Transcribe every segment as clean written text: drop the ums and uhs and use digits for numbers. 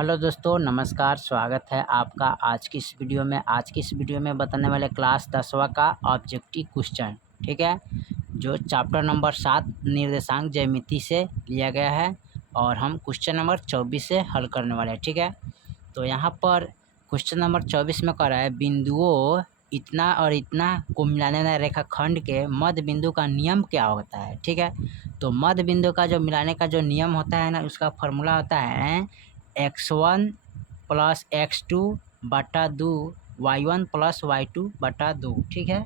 Hello दोस्तों, नमस्कार। स्वागत है आपका आज की इस वीडियो में। आज की इस वीडियो में बताने वाले क्लास 10वां का ऑब्जेक्टिव क्वेश्चन, ठीक है, जो चैप्टर नंबर 7 निर्देशांक ज्यामिति से लिया गया है और हम क्वेश्चन नंबर 24 से हल करने वाले हैं, ठीक है। तो यहाँ पर क्वेश्चन नंबर 24 में कह रहा है बिंदुओं इतना और इतना को मिलाने वाले रेखाखंड के मध्य बिंदु का नियम क्या होता है, ठीक है। तो मध्य बिंदु का जो मिलाने का जो नियम होता है ना, उसका फॉर्मूला होता है x1 प्लस x2 बटा 2 y1 प्लस y2 बटा 2, ठीक है।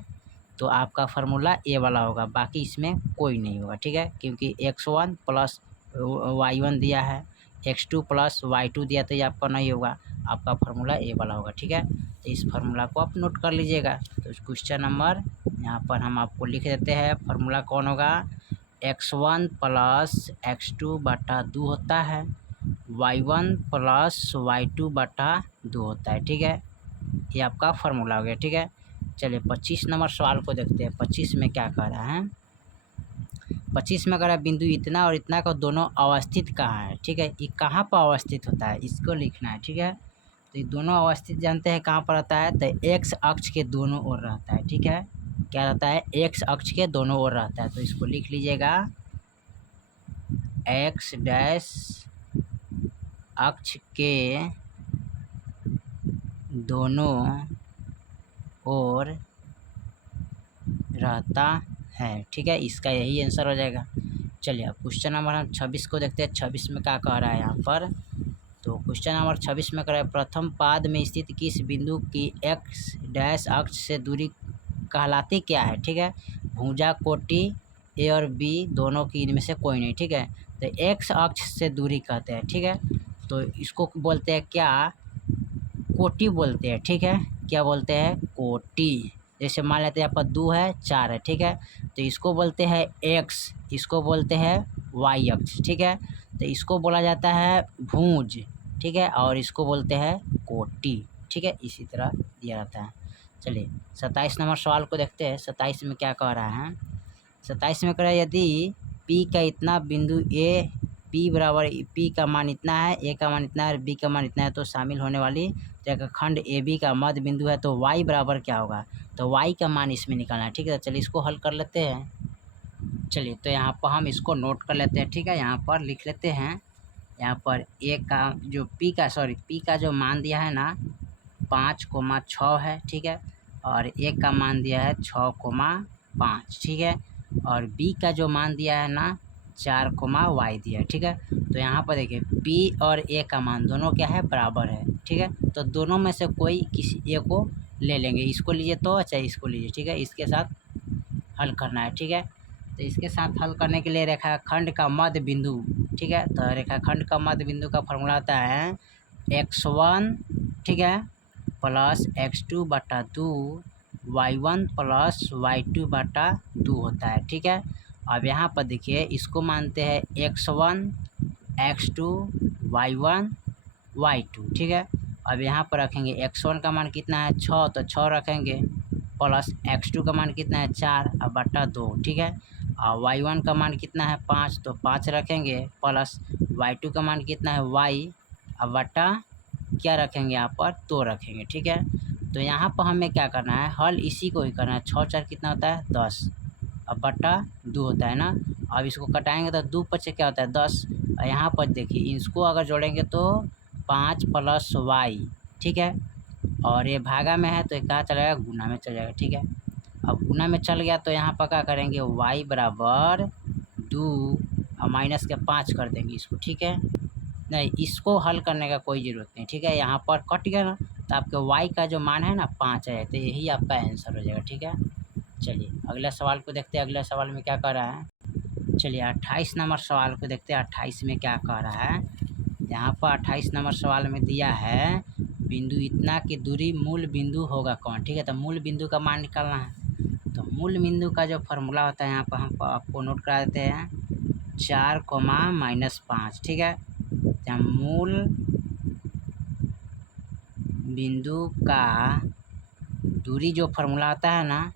तो आपका फार्मूला ए वाला होगा, बाकी इसमें कोई नहीं होगा, ठीक है, क्योंकि x1 प्लस y1 दिया है, x2 प्लस y2 दिया, तो ये आपका नहीं होगा, आपका फार्मूला ए वाला होगा, ठीक है। तो इस फार्मूला को आप नोट कर लीजिएगा। तो क्वेश्चन नंबर यहाँ पर हम आपको लिख देते हैं। फार्मूला कौन होगा, x1 प्लस x2 बटा 2 होता है, y1 प्लस y2 बटा 2 होता है, ठीक है। ये आपका फार्मूला हो गया, ठीक है। चलिए 25 नंबर सवाल को देखते हैं। 25 में क्या कह रहा है, 25 में कह रहा है बिंदु इतना और इतना का दोनों अवस्थित कहाँ है, ठीक है। ये कहाँ पर अवस्थित होता है, इसको लिखना है, ठीक है। तो ये दोनों अवस्थित जानते हैं कहाँ पर रहता है, तो एक्स अक्ष के दोनों ओर रहता है, ठीक है। क्या रहता है, एक्स अक्ष के दोनों ओर रहता है। तो इसको लिख लीजिएगा, एक्स डैश अक्ष के दोनों ओर रहता है, ठीक है। इसका यही आंसर हो जाएगा। चलिए अब क्वेश्चन नंबर हम 26 को देखते हैं। 26 में क्या कह रहा है यहाँ पर, तो क्वेश्चन नंबर 26 में कह रहा है प्रथम पाद में स्थित किस बिंदु की एक्स डैश अक्ष से दूरी कहलाती क्या है, ठीक है। भुजा कोटि ए और बी दोनों की इनमें से कोई नहीं, ठीक है। तो एक्स अक्ष से दूरी कहते हैं, ठीक है। तो इसको बोलते हैं क्या, कोटि बोलते हैं, ठीक है। क्या बोलते हैं, कोटि। जैसे मान लेते हैं यहाँ पर 2 है 4 है, ठीक है। तो इसको बोलते हैं एक्स, इसको बोलते हैं वाई अक्ष, ठीक है। तो इसको बोला जाता है भुज, ठीक है, और इसको बोलते हैं कोटि, ठीक है। इसी तरह दिया जाता है। चलिए 27 नंबर सवाल को देखते हैं। 27 में क्या कह रहा है, 27 में कह रहा है यदि P का इतना बिंदु ए P बराबर P का मान इतना है, ए का मान इतना है और B का मान इतना है, तो शामिल होने वाली रेखाखंड AB का मध्य बिंदु है, तो y बराबर क्या होगा, तो y का मान इसमें निकालना है, ठीक है। चलिए इसको हल कर लेते हैं। चलिए तो यहाँ पर हम इसको नोट कर लेते हैं, ठीक है। यहाँ पर लिख लेते हैं, यहाँ पर ए का जो P का जो मान दिया है ना 5,6 है, ठीक है, और ए का मान दिया है 6,5, ठीक है, और B का जो मान दिया है ना 4, दिया है, ठीक है। तो यहाँ पर देखिए P और A का मान दोनों क्या है, बराबर है, ठीक है। तो दोनों में से कोई किसी ए को ले लेंगे, इसको लीजिए तो चाहे इसको लीजिए, ठीक है। इसके साथ हल करना है, ठीक है। तो इसके साथ हल करने के लिए रेखाखंड का मध्य बिंदु, ठीक है। तो रेखाखंड का मध्य बिंदु का फॉर्मूला आता है x1, ठीक है, प्लस x2 बटा 2 y1 प्लस y2 बटा 2 होता है, ठीक है। अब यहाँ पर देखिए इसको मानते हैं x1 x2 y1 y2, ठीक है। अब यहाँ पर रखेंगे x1 का मान कितना है 6, तो 6 रखेंगे, प्लस x2 का मान कितना है 4 और बटा 2, ठीक है। और y1 का मान कितना है 5, तो 5 रखेंगे, प्लस y2 का मान कितना है y और बटा क्या रखेंगे यहाँ पर 2 रखेंगे, ठीक है। तो यहाँ पर हमें क्या करना है, हल इसी को ही करना है। 6 4 कितना होता है 10 और बटा 2 होता है ना। अब इसको कटाएंगे तो 2 5 क्या होता है 10, और यहाँ पर देखिए इसको अगर जोड़ेंगे तो 5 प्लस y, ठीक है, और ये भागा में है तो क्या चलेगा, गुना में चल जाएगा, ठीक है। अब गुना में चल गया तो यहाँ पर क्या करेंगे, y बराबर 2 और माइनस के 5 कर देंगे इसको, ठीक है। नहीं, इसको हल करने का कोई ज़रूरत नहीं, ठीक है। यहाँ पर कट गया ना, तो आपके y का जो मान है ना 5 है, तो यही आपका आंसर हो जाएगा, ठीक है। चलिए अगला सवाल को देखते हैं। अगला सवाल में क्या कह रहा है, चलिए 28 नंबर सवाल को देखते हैं। 28 में क्या कह रहा है, यहाँ पर 28 नंबर सवाल में दिया है बिंदु इतना की दूरी मूल बिंदु होगा कौन, ठीक है। तो मूल बिंदु का मान निकालना है। तो मूल बिंदु का जो फार्मूला होता है यहाँ पर हम आपको नोट करा देते हैं, 4, -5, ठीक है। तो मूल बिंदु का दूरी जो फार्मूला आता है ना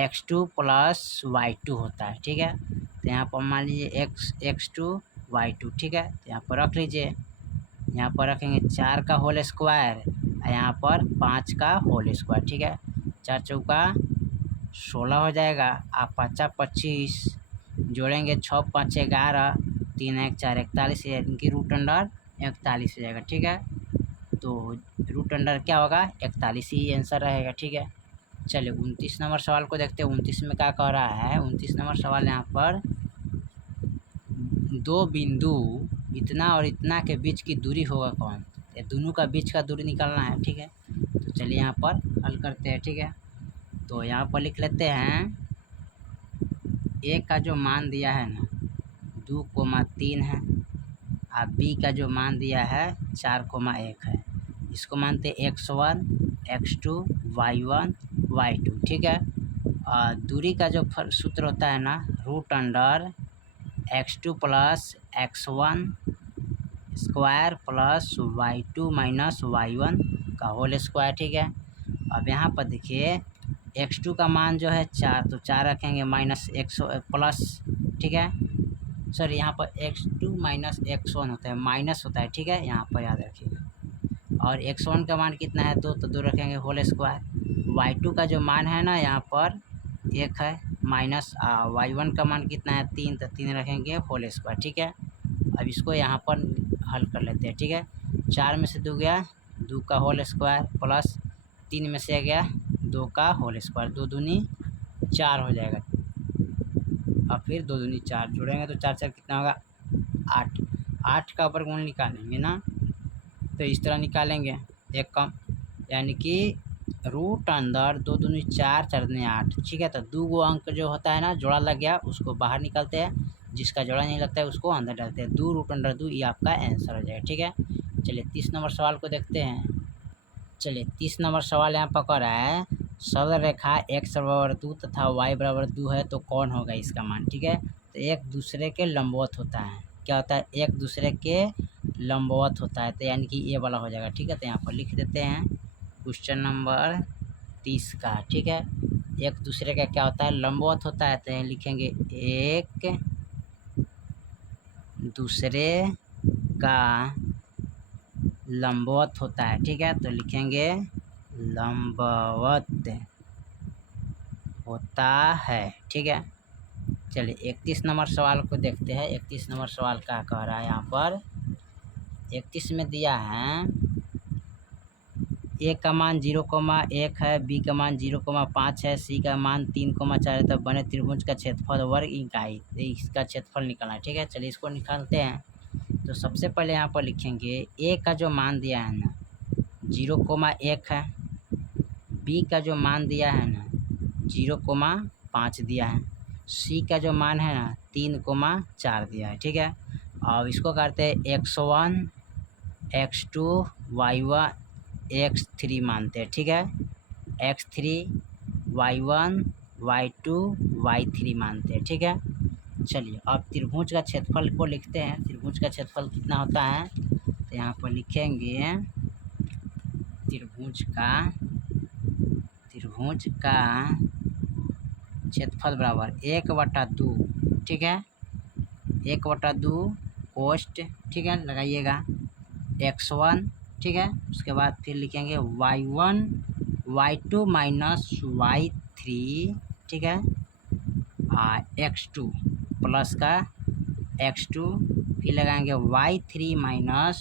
x2 प्लस y2 होता है, ठीक है। तो यहाँ पर मान लीजिए x2 y2, ठीक है। तो यहाँ पर रख लीजिए यहाँ पर रखेंगे 4 का होल स्क्वायर और यहाँ पर 5 का होल स्क्वायर। ठीक है, 4 चौका 16 हो जाएगा। आप 5 25 जोड़ेंगे, 6 5 11, 3 1 4 41, इनकी रूट अंडर 41 हो जाएगा। ठीक है, तो रूट अंडर क्या होगा 41 ही आंसर रहेगा। ठीक है, चलिए 29 नंबर सवाल को देखते हैं। 29 में क्या कह रहा है? 29 नंबर सवाल यहाँ पर दो बिंदु इतना और इतना के बीच की दूरी होगा कौन? ये दोनों का बीच का दूरी निकालना है। ठीक है, तो चलिए यहाँ पर हल करते हैं। ठीक है, तो यहाँ पर लिख लेते हैं ए का जो मान दिया है ना 2,3 है, और बी का जो मान दिया है 4,1 है। इसको मानते x1 x2 y1 y2। ठीक है, और दूरी का जो सूत्र होता है ना root under x2 plus x1 square plus y2 minus y1 का होल स्क्वायर। ठीक है, अब यहाँ पर देखिए x2 का मान जो है 4, तो 4 रखेंगे माइनस x प्लस। ठीक है, सॉरी यहाँ पर x2 माइनस x1 होता है, माइनस होता है। ठीक है, यहाँ पर याद रखिएगा। और x1 का मान कितना है 2, तो 2 रखेंगे होल स्क्वायर। y2 का जो मान है ना यहाँ पर 1 है, माइनस y1 का मान कितना है 3, तो 3 रखेंगे होल स्क्वायर। ठीक है, अब इसको यहाँ पर हल कर लेते हैं। ठीक है, 4 में से 2 गया 2 का होल स्क्वायर प्लस 3 में से गया 2 का होल स्क्वायर, 2 दूनी 4 हो जाएगा। और फिर 2 दूनी 4 जोड़ेंगे तो 4 4 कितना होगा 8। 8 का वर्गमूल निकालेंगे ना, तो इस तरह निकालेंगे एक कम, यानी कि रूट अंदर 2 दूनी 4 4 दूनी 8। ठीक है, तो 2 गो अंक जो होता है ना जोड़ा लग गया उसको बाहर निकालते हैं, जिसका जोड़ा नहीं लगता है उसको अंदर डालते हैं। 2 रूट अंडर 2 ये आपका आंसर हो जाएगा। ठीक है, चलिए 30 नंबर सवाल को देखते हैं। चलिए 30 नंबर सवाल यहाँ पर रहा है सरल रेखा x बराबर 2 तथा y बराबर 2 है तो कौन होगा इसका मान? ठीक है, तो एक दूसरे के लंबवत होता है। क्या होता है? एक दूसरे के लंबवत होता है, तो यानी कि ये वाला हो जाएगा। ठीक है, तो यहाँ पर लिख देते हैं क्वेश्चन नंबर 30 का। ठीक है, एक दूसरे का क्या होता है? लंबवत होता है, तो लिखेंगे एक दूसरे का लंबवत होता है। ठीक है, तो लिखेंगे लंबवत होता है। ठीक है, चलिए 31 नंबर सवाल को देखते हैं। 31 नंबर सवाल क्या कह रहा है यहाँ पर? 31 में दिया है ए का मान 0,1 है, बी का मान 0,5 है, सी का मान 3,4 है, तब बने त्रिभुज का क्षेत्रफल वर्ग इकाई, इसका क्षेत्रफल निकालना है। ठीक है, चलिए इसको निकालते हैं। तो सबसे पहले यहाँ पर लिखेंगे ए का जो मान दिया है ना 0,1 है, बी का जो मान दिया है ना 0,5 दिया है, सी का जो मान है ना 3,4 दिया है। ठीक है, अब इसको करते हैं x1 x2 y1 x3 मानते हैं। ठीक है, x3 y1 y2 y3 मानते हैं। ठीक है, चलिए अब त्रिभुज का क्षेत्रफल को लिखते हैं। त्रिभुज का क्षेत्रफल कितना होता है? तो यहाँ पर लिखेंगे त्रिभुज का क्षेत्रफल बराबर 1/2। ठीक है, 1/2 कोष्ट। ठीक है, लगाइएगा x1। ठीक है, उसके बाद फिर लिखेंगे y1 y2 माइनस y3। ठीक है, x2 प्लस का x2, फिर लगाएंगे y3 माइनस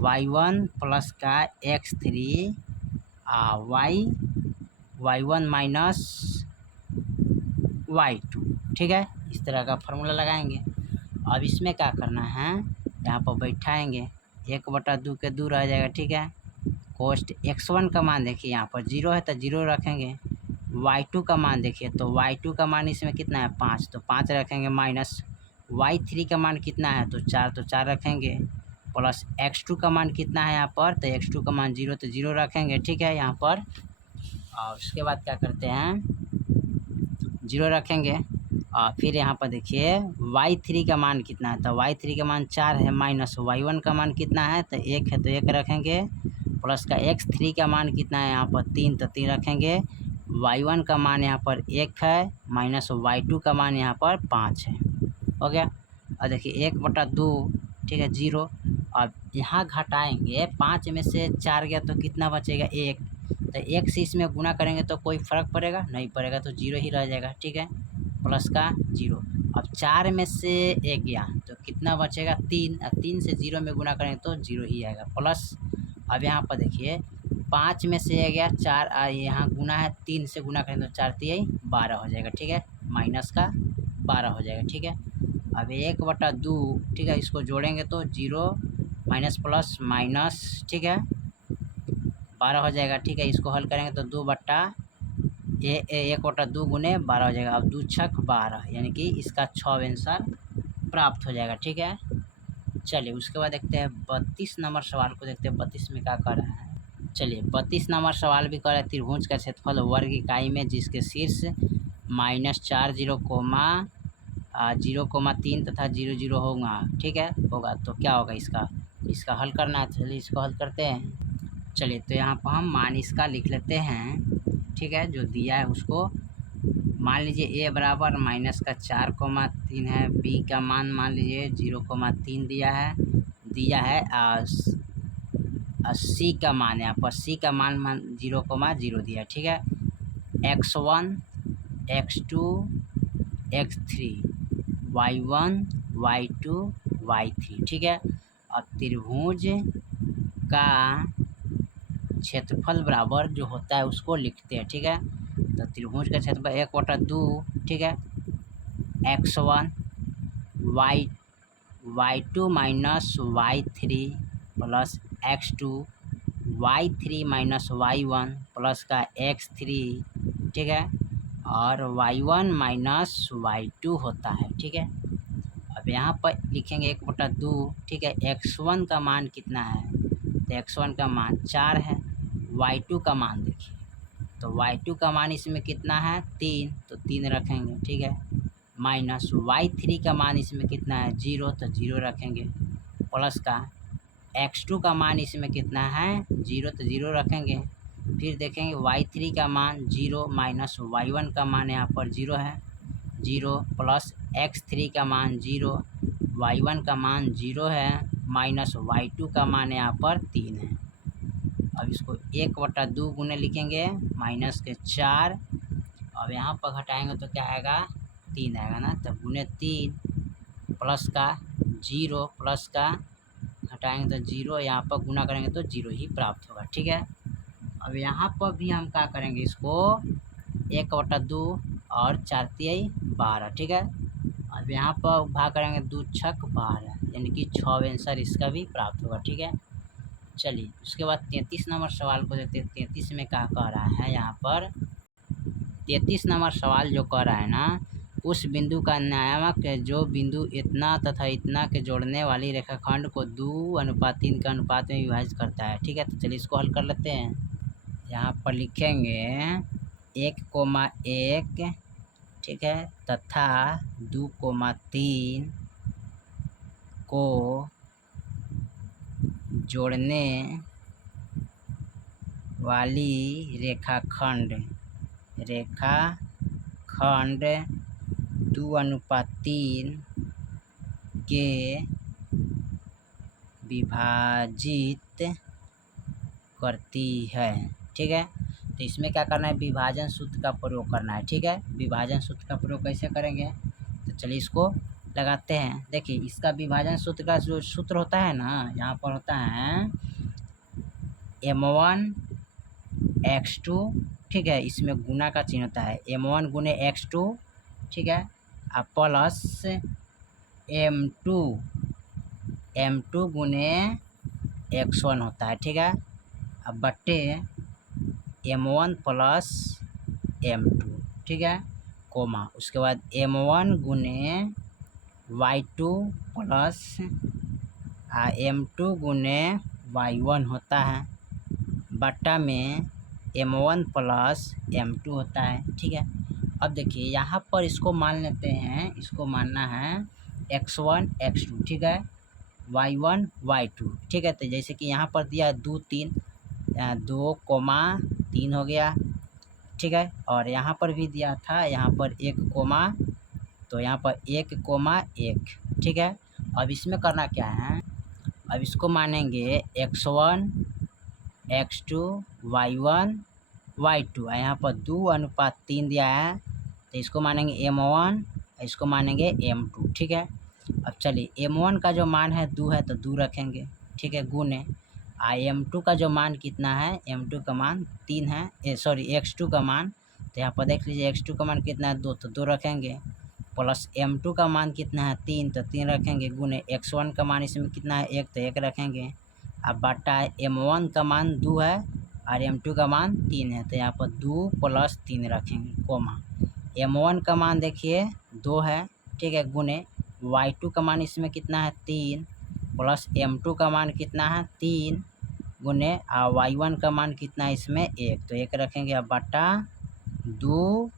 y1 प्लस का x3 y1 माइनस y2। ठीक है, इस तरह का फार्मूला लगाएंगे। अब इसमें क्या करना है? यहाँ पर बैठाएंगे 1/2 के 2 रह जाएगा। ठीक है, कोष्ट x1 का मान देखिए यहाँ पर 0 है तो 0 रखेंगे, y2 का मान देखिए तो y2 का मान इसमें कितना है 5, तो 5 रखेंगे, माइनस y3 का मान कितना है तो 4 रखेंगे, प्लस x2 का मान कितना है यहाँ पर तो x2 का मान 0 तो 0 रखेंगे। ठीक है, यहाँ पर और उसके बाद क्या करते हैं 0 रखेंगे। और फिर यहाँ पर देखिए y3 का मान कितना है तो y3 का मान 4 है, माइनस y1 का मान कितना है तो 1 है तो 1 रखेंगे, प्लस का x3 का मान कितना है यहाँ पर 3 तो 3 रखेंगे, y1 का मान यहाँ पर 1 है, माइनस y2 का मान यहाँ पर 5 है। हो गया। और देखिए 1/2 ठीक है 0, अब यहाँ घटाएंगे, 5 में से 4 गया तो कितना बचेगा 1, तो 1 से इसमें गुना करेंगे तो कोई फ़र्क पड़ेगा नहीं पड़ेगा, तो 0 ही रह जाएगा। ठीक है, प्लस का 0। अब 4 में से 1 गया तो कितना बचेगा 3, 3 से 0 में गुना करेंगे तो 0 ही आएगा प्लस। अब यहाँ पर देखिए 5 में से 1 गया 4, यहाँ गुना है 3 से गुना करेंगे तो 4 3 12 हो जाएगा। ठीक है, माइनस का 12 हो जाएगा। ठीक है, अब 1/2, ठीक है, इसको जोड़ेंगे तो 0 माइनस प्लस माइनस, ठीक है, 12 हो जाएगा। ठीक है, इसको हल करेंगे तो 1/2 गुने 12 हो जाएगा। अब 2 छक 12, यानी कि इसका 6 आंसर प्राप्त हो जाएगा। ठीक है, चलिए उसके बाद देखते हैं 32 नंबर सवाल को। देखते हैं 32 में क्या कर रहा है। चलिए 32 नंबर सवाल भी कर रहा है, त्रिभुज का क्षेत्रफल वर्ग इकाई में जिसके शीर्ष -4 0,3 तथा 0 0 होगा। ठीक है, होगा तो क्या होगा इसका हल करना है। चलिए इसको हल करते हैं। चलिए तो यहाँ पर हम मान इसका लिख लेते हैं। ठीक है, जो दिया है उसको मान लीजिए a बराबर -4,3 है, b का मान लीजिए 0,3 दिया है 80 का मान है, यहाँ पर c का मान 0,0 दिया है। ठीक है, x1 x2 x3 y1 y2 y3। ठीक है, अब त्रिभुज का क्षेत्रफल बराबर जो होता है उसको लिखते हैं। ठीक है, तो त्रिभुज का क्षेत्रफल 1/2, ठीक है, x1 y2 minus y3 plus x2 y3 minus y1 plus का x3। ठीक है, और y1 माइनस y2 होता है। ठीक है, अब यहाँ पर लिखेंगे 1/2। ठीक है, x1 का मान कितना है, तो x1 का मान 4 है। y2 का मान देखिए, तो y2 का मान इसमें कितना है 3, तो 3 रखेंगे। ठीक है, माइनस y3 का मान इसमें कितना है 0, तो 0 रखेंगे। प्लस का x2 का मान इसमें कितना है 0, तो 0 रखेंगे। फिर देखेंगे y3 का मान 0 माइनस y1 का मान यहाँ पर 0 है 0, प्लस x3 का मान 0, y1 का मान 0 है, माइनस y2 का मान यहाँ पर 3 है। अब इसको 1/2 गुने लिखेंगे माइनस के 4। अब यहाँ पर घटाएंगे तो क्या आएगा 3 आएगा ना, तो गुने 3 प्लस का 0 प्लस का घटाएंगे तो 0, यहाँ पर गुना करेंगे तो 0 ही प्राप्त होगा। ठीक है, अब यहाँ पर भी हम क्या करेंगे इसको 1/2 और 4 3 12। ठीक है, अब यहाँ पर भाग करेंगे 2 छक 12, यानी कि 6 आंसर इसका भी प्राप्त होगा। ठीक है, चलिए उसके बाद 33 नंबर सवाल को देखते हैं। 33 में क्या कह रहा है, यहाँ पर 33 नंबर सवाल जो कह रहा है ना, उस बिंदु का नियामक जो बिंदु इतना तथा इतना के जोड़ने वाली रेखाखंड को 2:3 के अनुपात में विभाजित करता है। ठीक है, तो चलिए इसको हल कर लेते हैं। यहाँ पर लिखेंगे 1,1, ठीक है, तथा 2,3 को जोड़ने वाली रेखाखंड 2:3 के विभाजित करती है। ठीक है, तो इसमें क्या करना है, विभाजन सूत्र का प्रयोग करना है। ठीक है, विभाजन सूत्र का प्रयोग कैसे करेंगे, तो चलिए इसको लगाते हैं। देखिए इसका विभाजन सूत्र का जो सूत्र होता है ना, यहाँ पर होता है m1 x2। ठीक है, इसमें गुना का चिन्ह होता है, m1 गुने x2। ठीक है, अब प्लस m2 गुने x1 होता है। ठीक है, अब बट्टे m1 प्लस m2। ठीक है, कोमा उसके बाद m1 गुने y2 प्लस m2 गुने y1 होता है, बट्टा में m1 प्लस m2 होता है। ठीक है, अब देखिए यहाँ पर इसको मान लेते हैं, इसको मानना है x1 x2। ठीक है, y1 y2। ठीक है, तो जैसे कि यहाँ पर दिया 2 3, 2,3 हो गया। ठीक है, और यहाँ पर भी दिया था, यहाँ पर 1, तो यहाँ पर 1,1। ठीक है, अब इसमें करना क्या है, अब इसको मानेंगे x1 x2 y1 y2, यहाँ पर 2:3 दिया है तो इसको मानेंगे m1, इसको मानेंगे m2। ठीक है, अब चलिए m1 का जो मान है 2 है तो 2 रखेंगे, ठीक है, गुने m2 का जो मान कितना है, m2 का मान 3 है, सॉरी x2 का मान, तो यहाँ पर देख लीजिए x2 का मान कितना है 2 तो 2 रखेंगे, प्लस m2 का मान कितना है 3 तो 3 रखेंगे, गुने x1 का मान इसमें कितना है 1 तो 1 रखेंगे। अब बटा m1 का मान 2 है और m2 का मान 3 है तो यहाँ पर 2 + 3 रखेंगे, कोमा m1 का मान देखिए 2 है, ठीक है, गुने y2 का मान इसमें कितना है 3 प्लस m2 का मान कितना है 3 गुने y1 का मान कितना है इसमें 1 तो 1 रखेंगे। अब बटा 2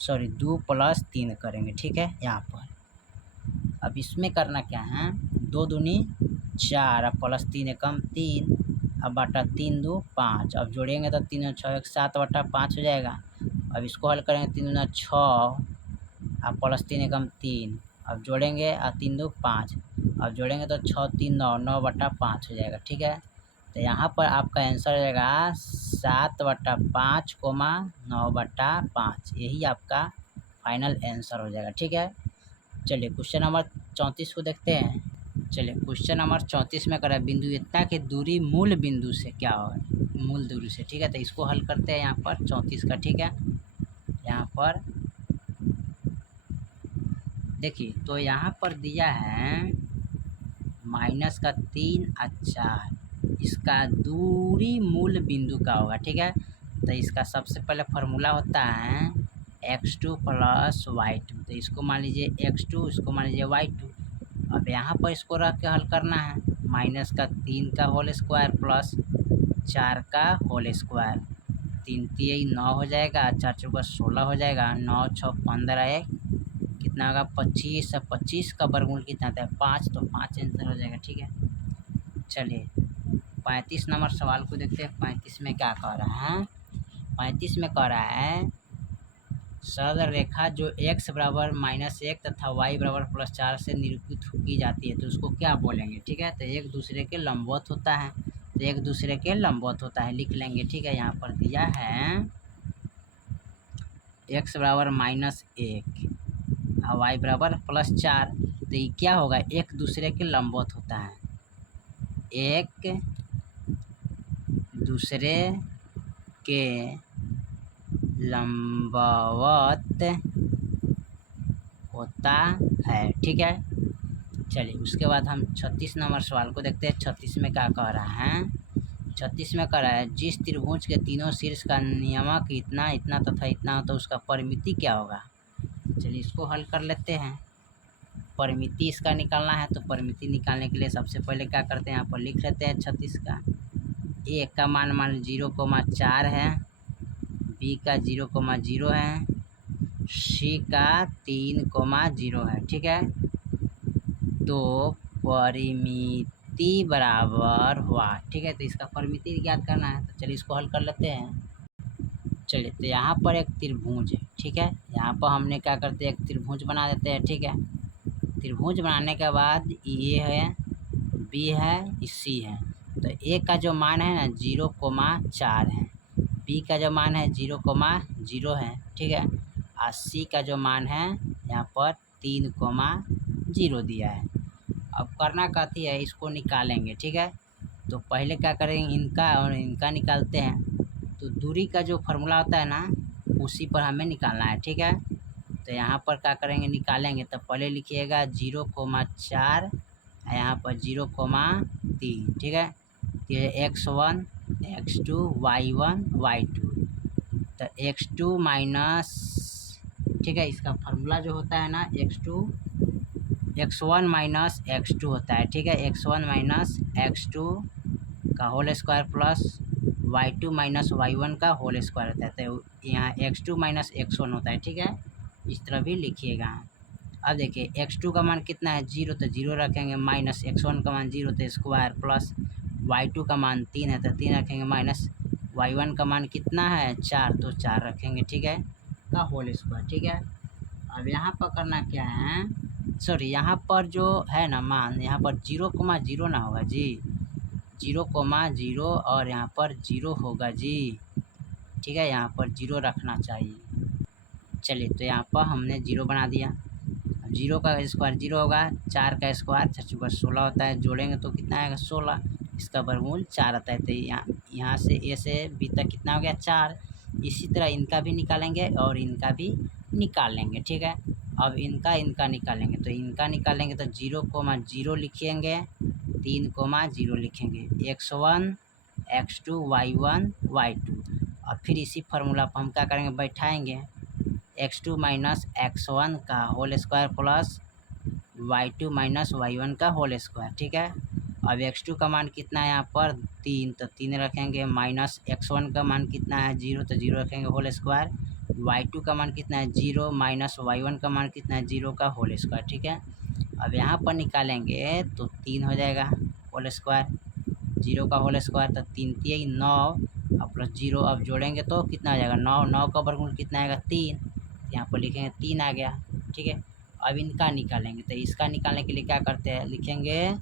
+ 3 करेंगे, ठीक है यहाँ पर। अब इसमें करना क्या है, 2 दूनी 4, अब +3 एकम 3, अब बटा 3 2 5, अब जोड़ेंगे तो 3 6 7/5 हो जाएगा। अब इसको हल करेंगे 3 दूना 6, अब +3 एकम 3, अब जोड़ेंगे 3 2 5, अब जोड़ेंगे तो 6 3 9 9/5 हो जाएगा, ठीक है। तो यहाँ पर आपका आंसर हो जाएगा 7/5, 9/5, यही आपका फाइनल आंसर हो जाएगा, ठीक है। चलिए क्वेश्चन नंबर 34 को देखते हैं। चलिए क्वेश्चन नंबर 34 में करा बिंदु इतना की दूरी मूल बिंदु से क्या हो, मूल दूरी से, ठीक है। तो इसको हल करते हैं यहाँ पर 34 का, ठीक है। यहाँ पर देखिए तो यहाँ पर दिया है -3 और 4, इसका दूरी मूल बिंदु का होगा, ठीक है। तो इसका सबसे पहले फार्मूला होता है x2 + y2, तो इसको मान लीजिए x2, इसको मान लीजिए y2। अब यहाँ पर इसको रख के हल करना है, -3 का होल स्क्वायर प्लस 4 का होल स्क्वायर, 3 3 9 हो जाएगा, 4 4 16 हो जाएगा, 9 6 15 कितना होगा 25, 25 का वर्गमूल कितना आता है 5, तो 5 आंसर हो जाएगा, ठीक है। चलिए 35 नंबर सवाल को देखते हैं। 35 में क्या कह रहा है, 35 में कह रहा है सरल रेखा जो x बराबर -1 तथा y बराबर +4 से निरूपित की जाती है तो उसको क्या बोलेंगे, ठीक है। तो एक दूसरे के लंबवत होता है, तो एक दूसरे के लंबवत होता है लिख लेंगे, ठीक है। यहाँ पर दिया है x बराबर -1 और y बराबर +4, तो ये क्या होगा, एक दूसरे के लंबवत होता है, एक दूसरे के लंबवत होता है, ठीक है। चलिए उसके बाद हम 36 नंबर सवाल को देखते हैं। 36 में क्या कह रहा है, 36 में कह रहा है जिस त्रिभुज के तीनों शीर्ष का नियमक इतना इतना तथा इतना हो तो उसका परिमिति क्या होगा। चलिए इसको हल कर लेते हैं। परिमिति इसका निकालना है तो परिमिति निकालने के लिए सबसे पहले क्या करते हैं, यहाँ पर लिख लेते हैं 36 का। ए का मान 0,4 है, बी का 0,0 है, सी का 3,0 है, ठीक है। तो परिमिति बराबर हुआ, ठीक है। तो इसका परिमिति ज्ञात करना है तो चलिए इसको हल कर लेते हैं। चलिए तो यहाँ पर एक त्रिभुज है, ठीक है। यहाँ पर हमने क्या करते हैं, एक त्रिभुज बना देते हैं, ठीक है। त्रिभुज बनाने के बाद ये है, बी है, सी है, तो ए का जो मान है ना 0,4 है, बी का जो मान है 0,0 है, ठीक है, और सी का जो मान है यहाँ पर 3,0 दिया है। अब करना कहती है इसको निकालेंगे, ठीक है। तो पहले क्या करेंगे, इनका और इनका निकालते हैं, तो दूरी का जो फार्मूला होता है ना उसी पर हमें निकालना है, ठीक है। तो यहाँ पर क्या करेंगे, निकालेंगे तो पहले लिखिएगा 0,4, यहाँ पर 0,3, ठीक है। ये x1 x2 y1 y2, तो x2 माइनस, ठीक है, इसका फार्मूला जो होता है ना x1 माइनस x2 होता है, ठीक है। x1 माइनस x2 का whole square plus y2 minus y1 का होल स्क्वायर होता है, तो यहाँ x2 माइनस x1 होता है, ठीक है। इस तरह भी लिखिएगा। अब देखिए x2 का मान कितना है 0, तो 0 रखेंगे, माइनस x1 का मान 0 तो स्क्वायर, प्लस y2 का मान 3 है तो 3 रखेंगे, माइनस y1 का मान कितना है 4 तो 4 रखेंगे, ठीक है, का होल स्क्वायर, ठीक है। अब यहाँ पर करना क्या है, सॉरी यहाँ पर जो है ना मान, यहाँ पर 0,0 ना होगा जी, 0,0 और यहाँ पर 0 होगा जी, ठीक है, यहाँ पर 0 रखना चाहिए। चलिए तो यहाँ पर हमने 0 बना दिया। अब 0 का स्क्वायर 0 होगा, 4 का स्क्वायर 4 चौका 16 होता है, जोड़ेंगे तो कितना आएगा 16, इसका वर्गमूल 4 आता है। तो यहाँ से ए से बी तक कितना हो गया 4। इसी तरह इनका भी निकालेंगे और इनका भी निकाल लेंगे, ठीक है। अब इनका निकालेंगे, तो इनका निकालेंगे तो 0,0 लिखेंगे, 3,0 लिखेंगे, x1 x2 y1 y2। और फिर इसी फार्मूला पर हम क्या करेंगे, बैठाएंगे, x2 माइनस x1 का whole square plus y2 minus y1 का होल स्क्वायर, ठीक है। अब x2 का मान कितना है यहाँ पर 3, तो 3 रखेंगे, माइनस x1 का मान कितना है 0, तो 0 रखेंगे होल स्क्वायर, y2 का मान कितना है 0, माइनस y1 का मान कितना है 0 का होल स्क्वायर, ठीक है। अब यहाँ पर निकालेंगे तो 3 हो जाएगा होल स्क्वायर, 0 का होल स्क्वायर, तो 3 3 9 और प्लस 0, अब जोड़ेंगे तो कितना आ जाएगा 9, 9 का वर्गमूल कितना आएगा 3, यहाँ पर लिखेंगे 3 आ गया, ठीक है। अब इनका निकालेंगे, तो इसका निकालने के लिए क्या करते हैं, लिखेंगे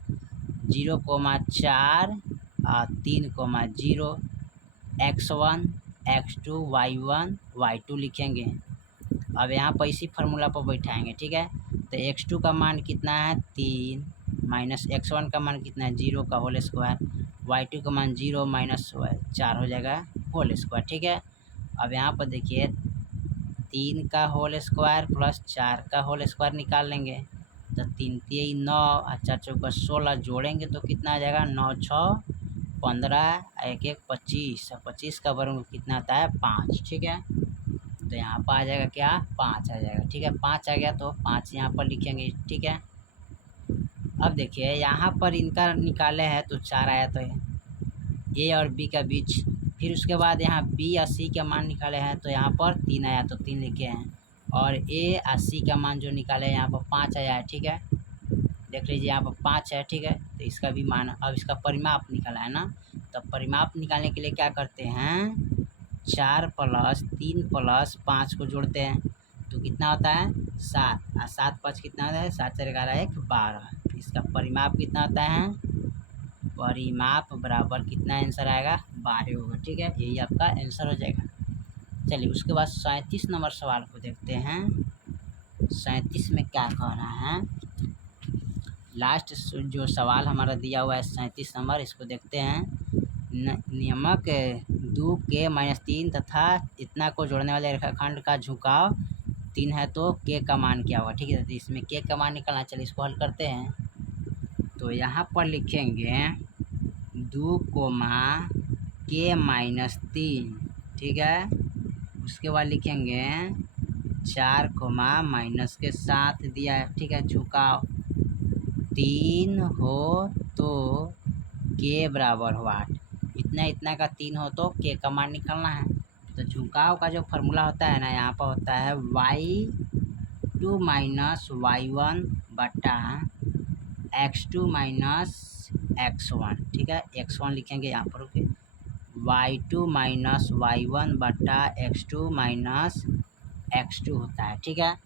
0,4 और 3,0 x1 x2 y1 y2 लिखेंगे। अब यहाँ पर इसी फार्मूला पर बैठाएंगे, ठीक है। तो x2 का मान कितना है 3, माइनस x1 का मान कितना है 0 का होल स्क्वायर, y2 का मान 0 माइनस 4 हो जाएगा होल स्क्वायर, ठीक है। अब यहाँ पर देखिए 3 का होल स्क्वायर प्लस 4 का होल स्क्वायर निकाल लेंगे, तो 3 3 9 और 4 चौका 16, जोड़ेंगे तो कितना आ जाएगा 9 6 15 1 1 25, 25 का वर्गमूल कितना आता है 5, ठीक है। तो यहाँ पर आ जाएगा क्या 5 आ जाएगा, ठीक है। 5 आ गया तो 5 यहाँ पर लिखेंगे, ठीक है। अब देखिए यहाँ पर इनका निकाले हैं तो 4 आया, तो ए और बी का बीच, फिर उसके बाद यहाँ बी और सी का मान निकाले हैं तो यहाँ पर 3 आया, तो 3 लिखे हैं, और ए और सी का मान जो निकाले हैं यहाँ पर 5 आया है, ठीक है। देख लीजिए यहाँ पर 5 है, ठीक है। तो इसका भी मान, अब इसका परिमाप निकाला है ना, तो परिमाप निकालने के लिए क्या करते हैं 4 प्लस 3 प्लस 5 को जोड़ते हैं, तो कितना होता है 7, और 7 5 कितना होता है 7 4 11 1 12। इसका परिमाप कितना होता है, परिमाप बराबर कितना आंसर आएगा 12 होगा, ठीक है। यही आपका आंसर हो जाएगा। चलिए उसके बाद 37 नंबर सवाल को देखते हैं। 37 में क्या कह रहा है, लास्ट जो सवाल हमारा दिया हुआ है 37 नंबर, इसको देखते हैं। नियमक 2k-3 तथा इतना को जोड़ने वाले रेखाखंड का झुकाव 3 है, तो k का मान क्या होगा, ठीक है। तो इसमें k का मान निकालना, चलिए इसको हल करते हैं। तो यहाँ पर लिखेंगे 2,k-3, ठीक है। उसके बाद लिखेंगे 4,-7 दिया है, ठीक है। झुकाव 3 हो तो k बराबर हो 8, इतना का 3 हो तो k का मान निकालना है। तो झुकाव का जो फार्मूला होता है ना, यहाँ पर होता है y2 माइनस y1 बटा x2 माइनस x1, ठीक है। x1 लिखेंगे यहाँ पर, ओके, y2 माइनस y1 बटा x2 माइनस x2 होता है, ठीक है।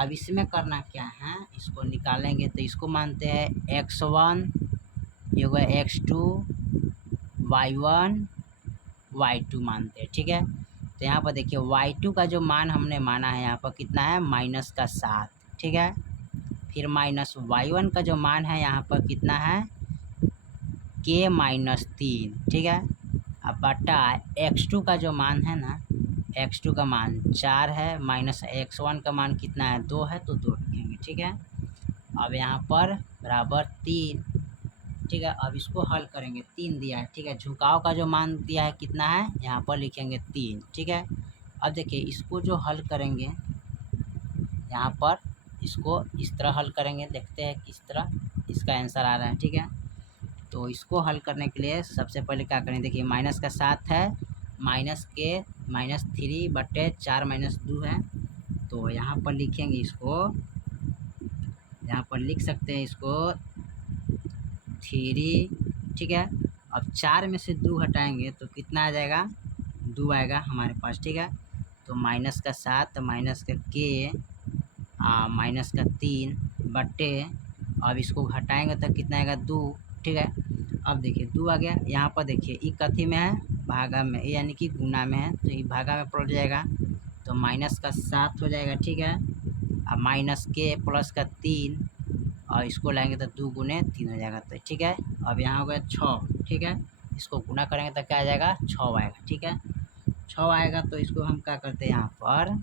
अब इसमें करना क्या है, इसको निकालेंगे, तो इसको मानते हैं x1, ये हुआ x2 y1 y2 मानते हैं, ठीक है। तो यहाँ पर देखिए y2 का जो मान हमने माना है यहाँ पर कितना है -7, ठीक है। फिर माइनस y1 का जो मान है यहाँ पर कितना है k-3, ठीक है। अब बटा x2 का जो मान है ना, x2 का मान 4 है, माइनस x1 का मान कितना है 2 है, तो 2 रखेंगे, ठीक है। अब यहाँ पर बराबर 3, ठीक है। अब इसको हल करेंगे, 3 दिया है, ठीक है। झुकाव का जो मान दिया है कितना है, यहाँ पर लिखेंगे 3, ठीक है। अब देखिए इसको जो हल करेंगे यहाँ पर, इसको इस तरह हल करेंगे, देखते हैं किस तरह इसका आंसर आ रहा है, ठीक है। तो इसको हल करने के लिए सबसे पहले क्या करें, देखिए -7 है, -3/4 - 2 है, तो यहाँ पर लिखेंगे इसको, यहाँ पर लिख सकते हैं इसको 3, ठीक है। अब 4 में से 2 हटाएंगे तो कितना आ जाएगा 2 आएगा हमारे पास, ठीक है। तो -7 -k -3 बट्टे, अब इसको घटाएंगे तो कितना आएगा 2, ठीक है। अब देखिए 2 आ गया, यहाँ पर देखिए ये कथी में है, भागा में, यानी कि गुना में है, तो ये भागा में पलट जाएगा, तो माइनस का 7 हो जाएगा, ठीक है। अब माइनस के प्लस का 3, और इसको लाएंगे तो 2 गुने 3 हो जाएगा, तो ठीक है। अब यहाँ हो गया 6, ठीक है। इसको गुना करेंगे तो क्या आ जाएगा, 6 आएगा, ठीक है। 6 आएगा तो इसको हम क्या करते हैं, यहाँ पर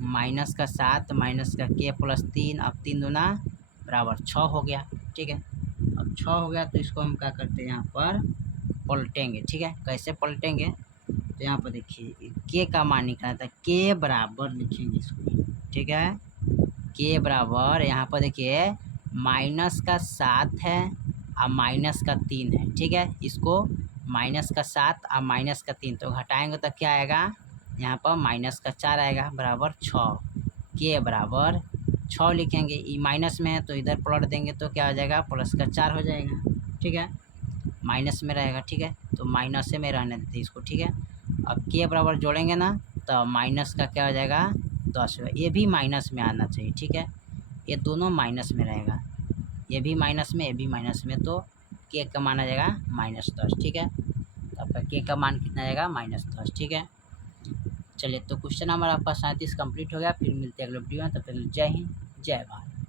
माइनस का 7 माइनस का के प्लस 3, अब 3 दूना बराबर 6 हो गया, ठीक है। अब 6 हो गया तो इसको हम क्या करते हैं, यहाँ पर पलटेंगे, ठीक है। कैसे पलटेंगे, तो यहाँ पर देखिए के का मान निकालना था, के बराबर लिखेंगे इसको, ठीक है। के बराबर यहाँ पर देखिए माइनस का 7 है और माइनस का 3 है, ठीक है। इसको माइनस का 7 और माइनस का 3 तो घटाएंगे तो क्या आएगा, यहाँ पर माइनस का 4 आएगा बराबर 6। के बराबर 6 लिखेंगे, ये माइनस में है तो इधर पलट देंगे तो क्या हो जाएगा, प्लस का 4 हो जाएगा, ठीक है। माइनस में रहेगा, ठीक है, तो माइनस में रहने देते इसको, ठीक है। अब के बराबर जोड़ेंगे ना तो माइनस का क्या हो जाएगा 10, ये भी माइनस में आना चाहिए, ठीक है। ये दोनों माइनस में रहेगा, ये भी माइनस में, ये भी माइनस में, तो के का मान आ जाएगा -10, ठीक है। तो आपका के का मान कितना आएगा, -10, ठीक है। चलिए तो क्वेश्चन नंबर आपका 37 कंप्लीट हो गया। फिर मिलते हैं अगले वीडियो में, तब तक जय हिंद जय भारत।